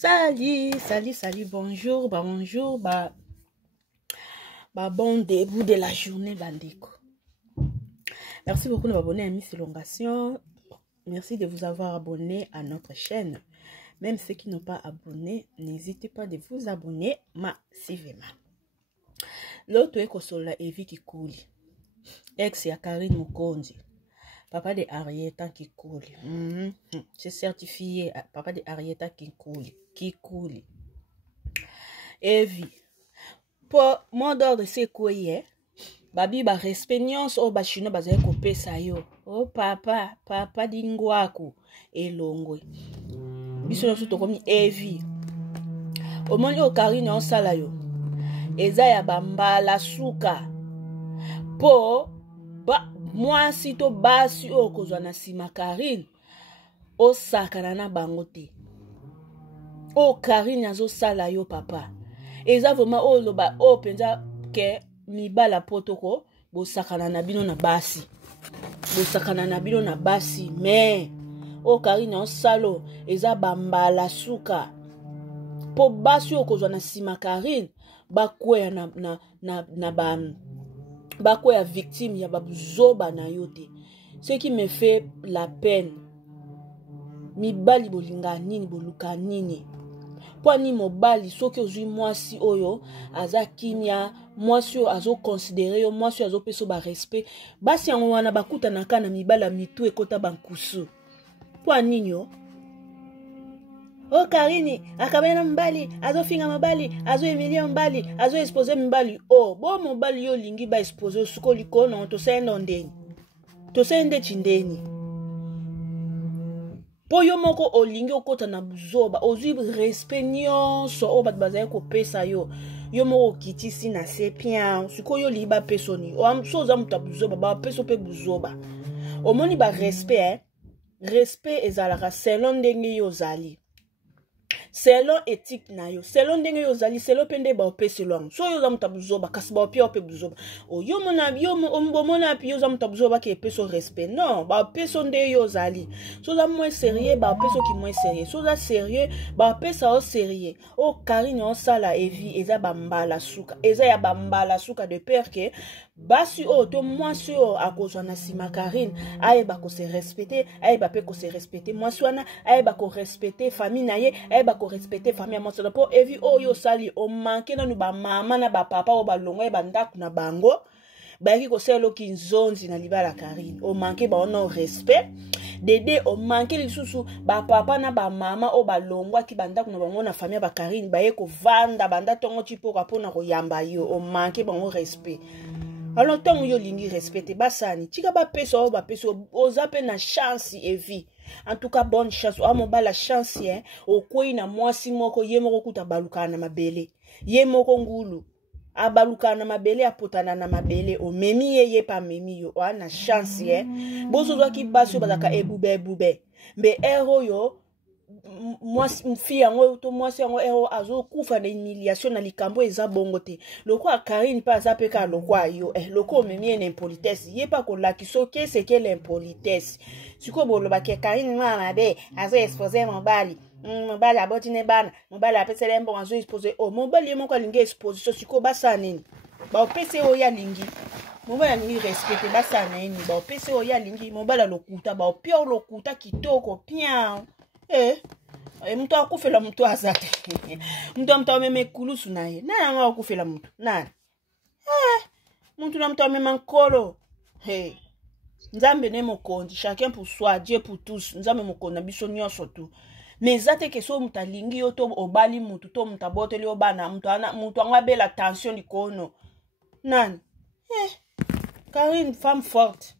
Salut, bonjour, bon début de la journée, bandeko. Merci beaucoup de m'abonner à Miss Elongation. Merci de vous avoir abonné à notre chaîne. Même ceux qui n'ont pas abonné, n'hésitez pas de vous abonner massivement. L'autre est Kosola Evi Kikouli. Ex ya Karine Mukonzi. Papa de Arieta Kikouli. C'est certifié. Papa de Arieta Kikouli. Evi. Pour mon d'ordre, c'est quoi, babi ba respect nyonso o ba chino bazali kopesa yo. Oh papa dingwaku elongwe. Biso nyonso tokomi Evi. Omoni o Karine osala yo. Eza ya bambala suka. Po mwasi to basi o kozwa na sima Karine o sakana na bango te. O Karine azosala yo papa. Eza vraiment o loba o penza ke mibala potoko bosakana na bino na basi. Bosakana na bino na basi mais o Karine osalo eza bambala suka. Po basi o kozwa na sima Karine bakweya bakweya victime ya babuzoba na yote. Ce qui me fait la peine. Mibali bolinga nini boluka nini. Pwani mobali soki ozui mwasi oyo aza kimia, mwasi oyo azo considéré yo, mwasi azo peso ba respect, basi yango wana bakuta na kana mibala mitu ekota bankusu. Pwani nyo o Karine akabena mbali, azo finga mobali, azo emilia mbali, azo expose mbali. Oh, bo mobali yo lingi ba expose suko likono to sende ndeni. To sende chindeni. Po yo moko olingi okota na buzoba, ozui respect nyonso o bat bazali kopesa yo. Yo moko kitisi na sepien, suko yo liba pesoni. O amso za muta buzoba, ba peso pe buzoba. Omoni ba respect, respect ezalaka selon ndenge yo zali. Selon éthique na yo, selon ndenge yo zali, selon pende ba opesi longo. So yo za muta buzoba, kasi ba opia ope buzoba. O yo mona pi yo za muta buzoba ki peso respect. Non, ba peso nde yo zali. So za moins sérieux, ba peso ki moins sérieux. So za sérieux, ba pesa o sérieux. O Karine o sala Evi, eza bambala suka. Eza ya bambala suka de peur que basi o to mwasi o akozwa na sima Karine, aye ba ko se respecter, aye ba pe ko se respecter. Mwasi wana aye ba ko respecter famille na ye, aye ba ko respecter famille ya mwasi. Po Evi o yo sali o manke na ba mama na ba papa o ba longo e ba ndaku na bango. Baki ko selo ki nzonzi na libala Karine. O manke ba ono respect. Dede o manke lisusu ba papa na ba mama o ba longwa ki banda kuna bango na famille ba Karine ba ye ko vanda banda tongo tipo ka pona ko yamba yo. O manke bango respect. Alors tant yo lingi respecter basani tika ba peso ozape na chance Evi. En tout cas bonne chance o amoba la chance o koi na mwasi moko ye moko kuta baluka na mabele. Ye moko ngulu abaluka na mabele apotana na mabele o memi ye pa memi yo o na chance bozo zo ki basi bazaka ebube mbe ero yo mwasi mfi yango to mwasi yango ero azo kufa na humiliation na likambo eza bongo te loko a Karine pa za peka loko ayo loko memi na impolitesse ye pa ko lakiso ke c'est que l'impolitesse siko bolo ba ke Karine mama be azo exposer mobali mobali aboti ne bana mobali apese lembo azo exposer o mobali moko alingi exposition siko basa nini ba opese o ya lingi mobali alingi respecte basa nini ba opese o ya lingi mobali lokuta ba opio lokuta kitoko pia mtu akufela mtu azate mtu ameme kulusu naye nani akufela mtu nani mtu na mtu ameme nkolo nzambe ne mokonzi chacun pour soi Dieu pour tous nzambe mokonzi biso nyonso tu mais zate ke so mutalingi yo to obali mutu to mutaboteli obana mutu angabela tension likono nani Karine femme forte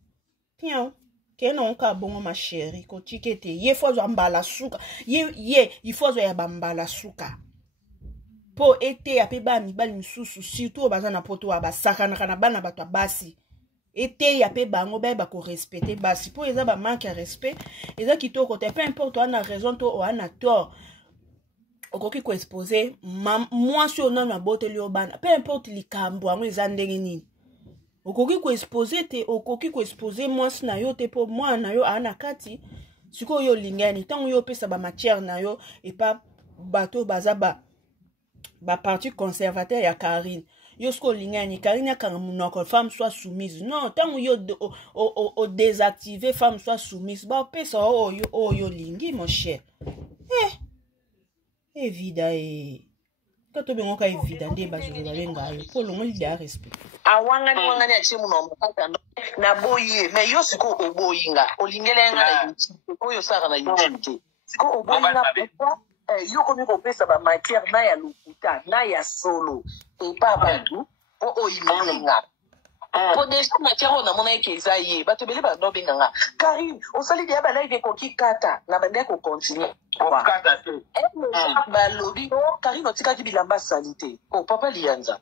tiens kena onka bongo ma chérie ko tikete ye fozo mbala suka ye il faut ya bambala suka po ete ape ba mibali msusu surtout baza na poto wa basakana kana bana bato basi ete ya pe bango ba ko respecter basi po eza ba manque ya respect eza kitoko te peu importe on a raison to on a tort okoki ko exposer moi sur na boteli obana peu importe likambo ango eza ndenge nini okoki ko exposer te okoki ko exposer mwasi na yo te po mwana na yo ana kati siko yo lingani tango yo pesa ba matière na yo et pas bateau baza ba parti conservateur ya Karine. Yo sko lingani Karine ya kangamunoko femme soit soumise. Non, tant yo o désactiver femme soit soumise. Ba pesa yo lingi mon cher. Évida quand tu bengo ka évida nde bazolo balenga yo. Ko longo li a respect. Wangani atie munombo na boye mais yo siko oboyinga olingelenga na YouTube oyo saka na YouTube siko oboyinga yo komi kopesa ba matière na ya lokuta na ya solo et pas bantu po oyimelenga po déjà matière on a mona ekeza ye bato bele ba no benganga Karine osali dia ba live ko kikata na bande ko continuer kata ba lobby Karine otika ki bilamba salite o papa lianza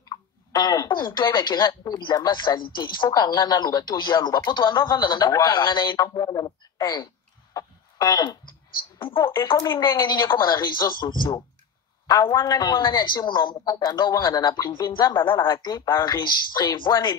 mutu ayebaki nga bilamba salite il faut ka ngana loba to ya loba poto ando vanda na ndako ka ngana ina mwana ipo ekomi ndenge nini ekoma na réseaux sociaux wangani atie munombo kaka ndo wangana na privé nzamba alalaka te baenregistre voine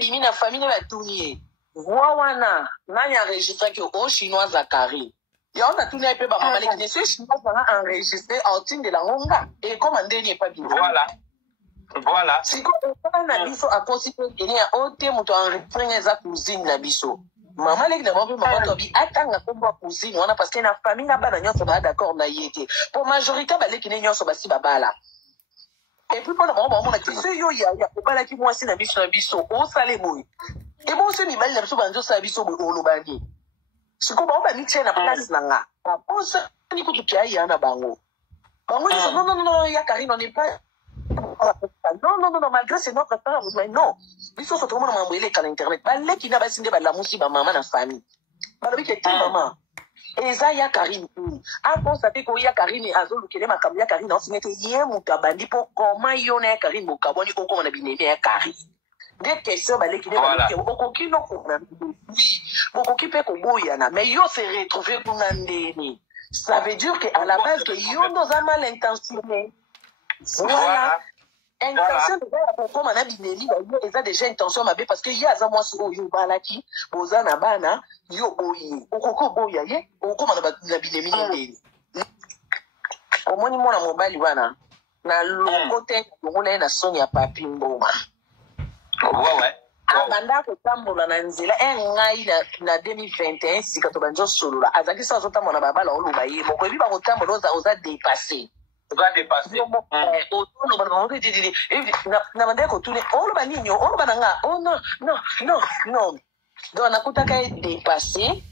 bimi na famille batuni ye voi wana nani enregistraki o chinois Zakari ya on a tout n'est pas maman les ce chinois va enregistrer en titre de la honga et comme un dernier pas bien voilà si comme na biso a constitué gagner au thème to enregistrer za cousine na biso maman les na maman to bi atanga ko ba cousine wana parce que na famille na bana nyonso ba d'accord na yete pour majorité ba les kine nyonso ba si babala et puis pour le moment on a dit ce yo ya ko bala ki moi si na biso o sale boy et bon ce mi mal na biso banjo sa biso bo olobani siko ba ba miche na place na nga ba ça ni ko tukia ya na bango non ya Karine on n'est pas non malgré c'est notre temps mais non biso so tout le monde m'a envoyé sur internet ba le ki na ba sinde ba la musi ba maman na famille ba lobi ke ti maman eza ya Karine a constaté ko ya Karine azolu kele makambo ya Karine on sinete ye mutabandi po comment yo na Karine mokaboni ko ko na bineme ya Karine des questions balé qui n'est okoki no ko na okoki pe ko boyana mais yo se retrouver kuna ndeni ça veut dire que à la base que yo dans un mal intentionné voilà intention de faire comme na bineli yo eza déjà intention mabe parce que ya za moi so yo balaki boza na bana yo boyi okoko boya ye okoma na binemi ndeni omoni mona mobali wana na lokote ngona na Sonia Papi Mboma abanda kotambola na nzela ngai na 2021 sika to banjo solola azaki sa zotambola babala oluba ye moko ebi ba kotambola oza dépasser otolo bana mo didi na banda ko tune oluba ninyo oluba nga oh non donc nakutaka dépasser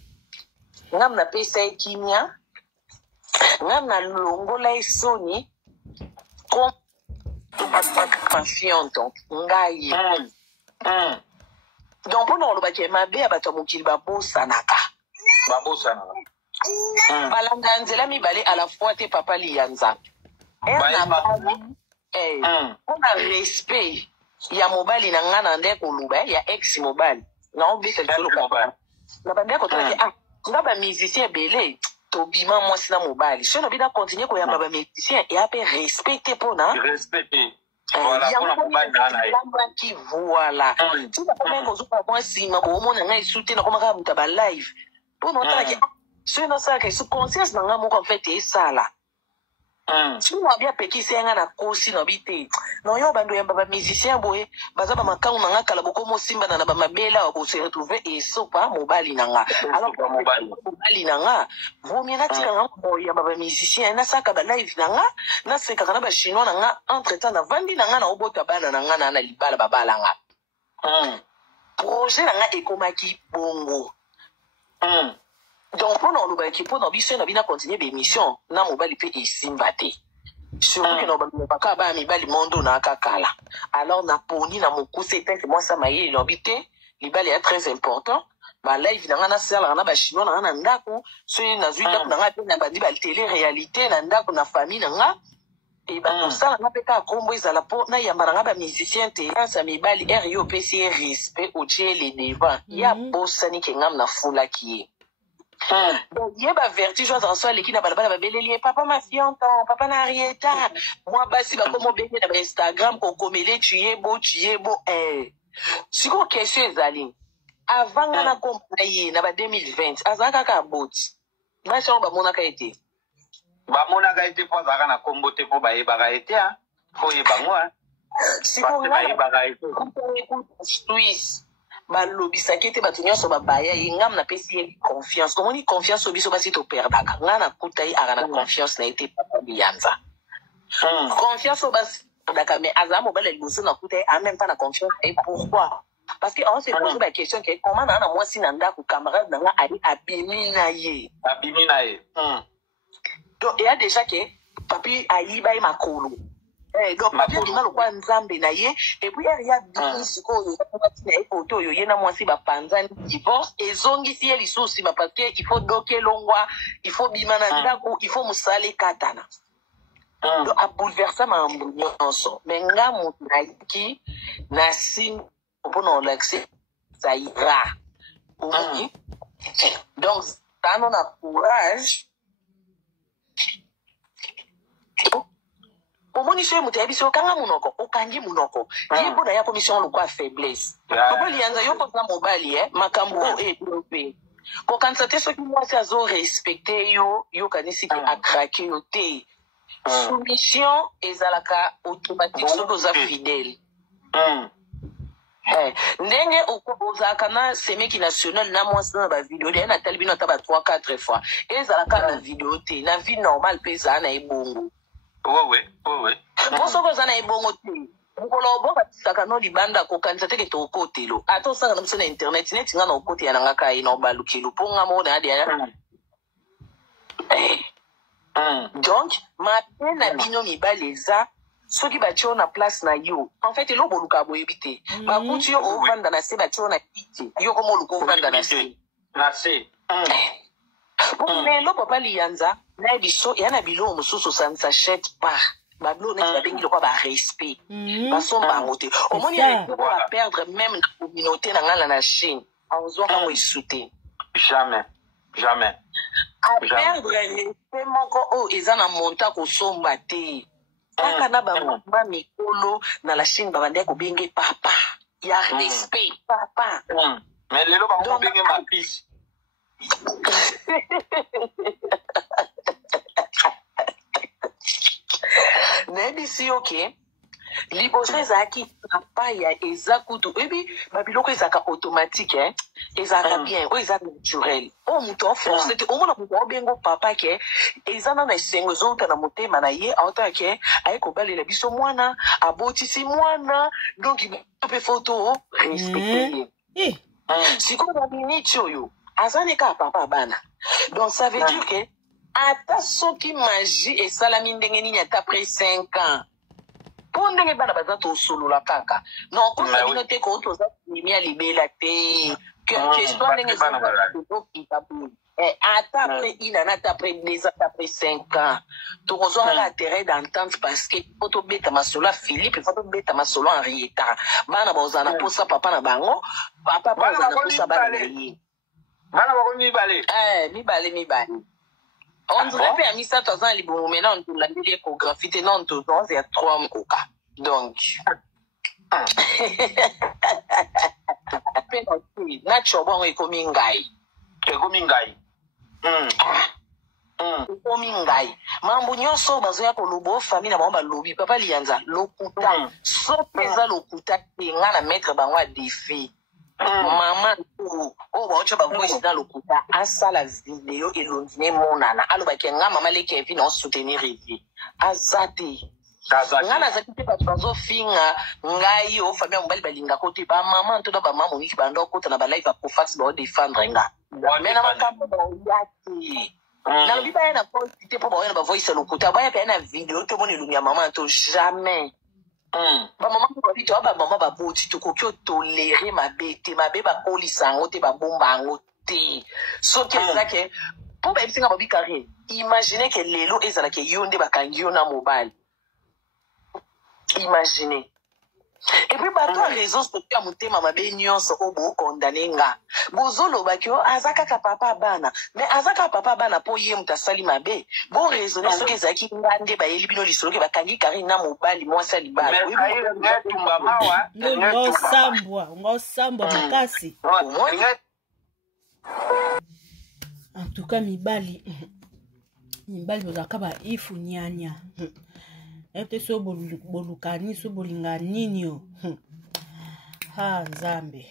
ngam na pesa kimia ngam na longola isoni comme confiante ngai donc pour nous le bâtiment mabe abato mokili babosanaka balanga nzela mibale à la fois te papa lianza on a respect ya mobali na ngana ndeko luba ya ex mobali na obisa tolo mobali na bande ko tala nga ba musicien belé tobima mwasi na mobali so no bida continuer ko yamba ba musicien et ape respecter pona respecter voilà pour la mobile na qui voilà tu vas pas même ozuka moi si ma bomo na ngai souté na koma ka mutaba live pour non tala ki so no sa ka su conscience na ngamo ko fait et ça là tu vois bien peki senga na kosi no bité non yo bando yamba ba musicien boye baza ba makangu na ngakala boko mo simba na ba mabela ko se retrouver et so pa mobali na nga alors mobali na nga vomi na tika nga boye yamba ba musicien na saka ba live na nga na seka kana ba chinois na nga entre temps na vandi na nga na obota bana na nga na libala babala nga projet na nga ekomaki bongo donc pour nous le pour nous biso na bina continuer l'émission na mobali pe isimbate surtout que nous ba ba mi bali mondo na kakala alors na poni na mokuse tête moi ça maye l'obité libali est très important ba live na ngana sala na ba chinois na ngana ndako so na zuida na ngapa na bandi ba télé réalité na ndako na famille na nga et ba tout ça na peka kombo izala po na yamba na ba musicien te sa mi bali RIO PC respect au Dieu les devant ya bosani ke ngam na fula ki donc il y a ba vertige dans soi l'équipe na balabala ba beleli papa ma fiante papa na rieta moi basi ba komo bene na Instagram ko komele tuye bo siko question ezali avant na compagnie na ba 2020 azaka ka bot Nga chango ba monaka ete. Ba monaka ete po zaka na kombo te po ba yebaka ete ha. Fo yebangwa. Siko nga yebaka ete. Suisse. Ba lobisaki ete bato nyonso babaya ye ngam na pesi ye confiance. Komoni confiance obiso basi to perdaka. Nga na kuta ye aga na confiance na ete papa biyanza. Confiance obasi perdaka mais aza mobile liboso na kuta ye en même temps na confiance et pourquoi? Parce qu'on se pose la question que comment on a moi si nanda ou camarade nanga ali abimi na ye. Abimi na ye. Donc il y a déjà que papi ayiba e makolo. Donc papi a le quoi nzambe na ye et puis il y a bimi siko yo na e photo yo yena moi si ba panzani divorce et zongi si eli souci ba parce que il faut doker longwa, il faut bimana ndako, il faut musale katana. Donc a bouleverser ma ambiance. Mais nga munaiki na sin pour nous l'accès ça ira. Donc ça on a courage. Omoni chez mutabi so kanga munoko okangi munoko yebo na ya commission lo kwa faiblesse ko lianza yo ko na mobali makambo développé ko kansate so ki moi ça zo respecter yo kanisi ki a craquer yo te soumission ezalaka automatique so za fidèle. Ndenge okozaka na semeki national na mwasi na ba vidéo de na talibino ta ba 3-4 fois ezalaka na vidéo te na vie normale pesa na ebongo. Ouais. Bonso ko zana ebongo te. Ngolo bo batisaka no libanda ko kanisa teke to kotelo. Ato sanga na msena internet net nga na kote ya ngaka ina obalukelo ponga mo na dia. Donc ma pena bino mibaleza soki batio na place na yo. En fait lo boluka boyebite. Ba kuti yo ovanda na se batio na kiti. Yo komo luko ovanda na se. Na se. Mais lo papa lianza na biso yana bilo mususu ça ne s'achète pas. Bablo ne va bengi le quoi ba respect. Ba somba ngote. Au moins il va perdre même la communauté na ngala na Chine. En zo ka mo isute. Jamais. A perdre respect moko o ezana monta ko somba te. Kaka na ba mama mikolo na la Chine ba bande ko bengi papa. Ya respect papa. Mais lelo ba mo bengi ma fils. Nebisi ok liboso ezaki papa ya ezakutu ebi babiloko ezaka automatique ezaka bien o ezaka naturel o muto force te o mona ko bengo papa ke ezana na sengo zota na motema na ye auta ke ay ko balela biso mwana abotisi mwana donc il peut photo respecter siko na minute oyo azane ka papa bana donc ça veut dire que ata soki magie et salami ndenge nini ata après 5 ans pour ndenge bana baza to solo la kaka non ko sabino te ko to za mimi ya libela te que histoire ndenge za to kitabu ata après ina na ata après 2 ans après 5 ans to kozo la intérêt d'entente parce que poto beta masolo Philippe faut beta masolo Henrietta bana bozana posa papa na bango papa bozana posa bana yi bana ba ko mibale mibale. On dirait que mis ça dans un livre, mais non, on l'a dit l'échographie, non, tout dans il y a 3 mois. Donc, nature bon et comme ingai. Komingai. Mambo nyonso bazoya ko lobo famille na ba lobi papa lianza lokuta. So pesa lokuta nga na mettre bangwa défi. Maman o ba ocha ba voice dans lokuta asala vidéo elondine monana aloba ke nga mama le kepi na soutenir rivi azati nga na zaki pe bazo finga ngai o famille mbali balinga kote ba maman to na ba maman ni ba ndo kota na ba live ko fax ba défendre nga mais na makambo ba yaki na biba na quantité pour ba voice lokuta ba ya pe na vidéo to moni lumia maman to jamais. Ba maman ko bito ba maman ba boti to ko kyo tolérer ma bête ma be ba kolisa ngote ba bomba ngote so ke zake pour ba bisinga ba bikari imaginez que lelo ezala ke yonde ba kangio na mobile imaginez et puis ba to réseaux sociaux mutema mabe nyonso obo condamner nga bozolo ba kyo azaka ka papa bana mais azaka papa bana po ye mutasali mabe bon raisonner so ke zaki ngande ba yeli bino lisolo ke bakangi kari na mobali mwasa libala ngosambwa makasi en tout cas mibali bozalaka ba ifu nyanya ete so bolukani so bolinga nini yo ha nzambe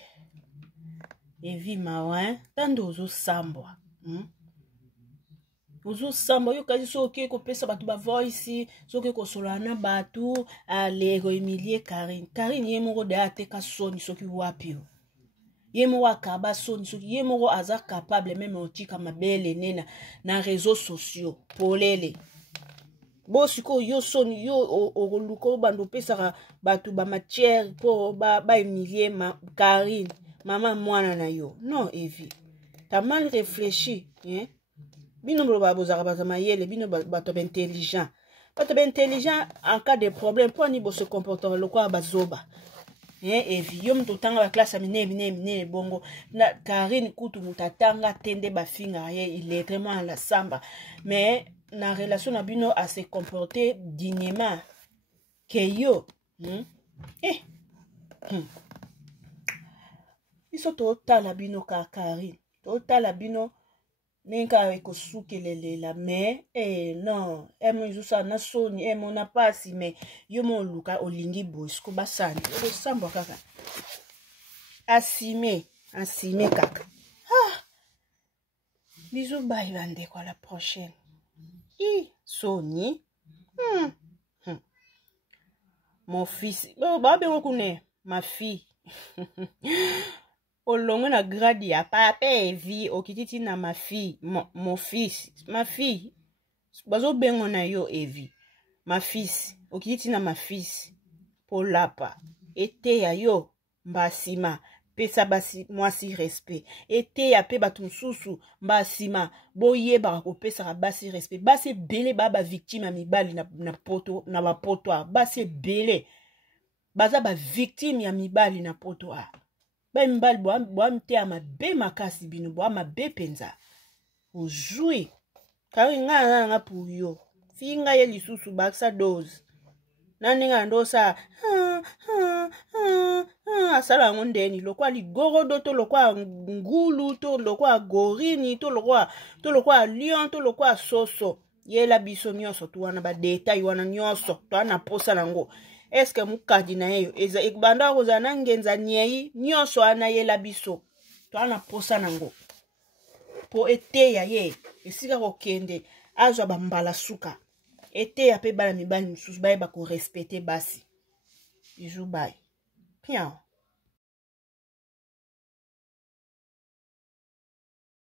evi mawa tando ozosambwa ozosambwa yo kasi soki kopesa bato ba voice soki kosola na bato alego Emilie Karine ye moko de ateka soni soki wapi yo ye moko akaba soni soki ye moko aza capable même otika mabele nena na réseaux sociaux polele bo siko yo soni yo oluko bando pesaka bato ba matière po ba Emilie Karine mama mwana na yo non evi t'as mal réfléchi hein bino boloba bozaka bato mayele bino bato ba intelligent en cas de problème po ni bo se comporter lokwa bazoba evi yo mtu tanga ba classe mine bongo na Karine kutu mutatanga tende ba finga ye il est vraiment la samba mais na relation na bino à se comporter dignement que yo biso totala bino ka Karine totala bino nenka ekosukelela mais non emo izusa na soni emo na pasi mais yo mo luka olingi bosko basani osambwa kaka asime kaka bisous bye bande kwa la prochaine Sony mon fils ba bengo kune ma fille olongo na grade ya papa evi okititi na ma fille mon fils ma fille bazo bengo na yo evi ma fils okititi na ma fils polapa ete ya yo mbasima pesa basi mwasi respect ete ya pe bato mususu mbasima boyeba kopesa basi respect basi bele baba victime ya mibali na poto na bapoto basi bele baza ba victime ya mibali na poto ba mibali bo mte amabe makasi bino bo amabe penza ojui kari nga pour yo finga ye lisusu baksa dose nani nga ndosa asala ngondeni lokwa ligorodo to lokwa ngulu to lokwa gorini to lokwa lion to lokwa soso yela biso nyonso to wana ba detail wana nyonso to ana posa nango eske mukadi na yo eza ekbanda koza na ngenza nyei nyonso ana yela biso to ana posa nango po ete ya ye esika kokende azwa bambala suka ete ya pe bala mibali mususu bayeba ko respecter basi bijou bye pian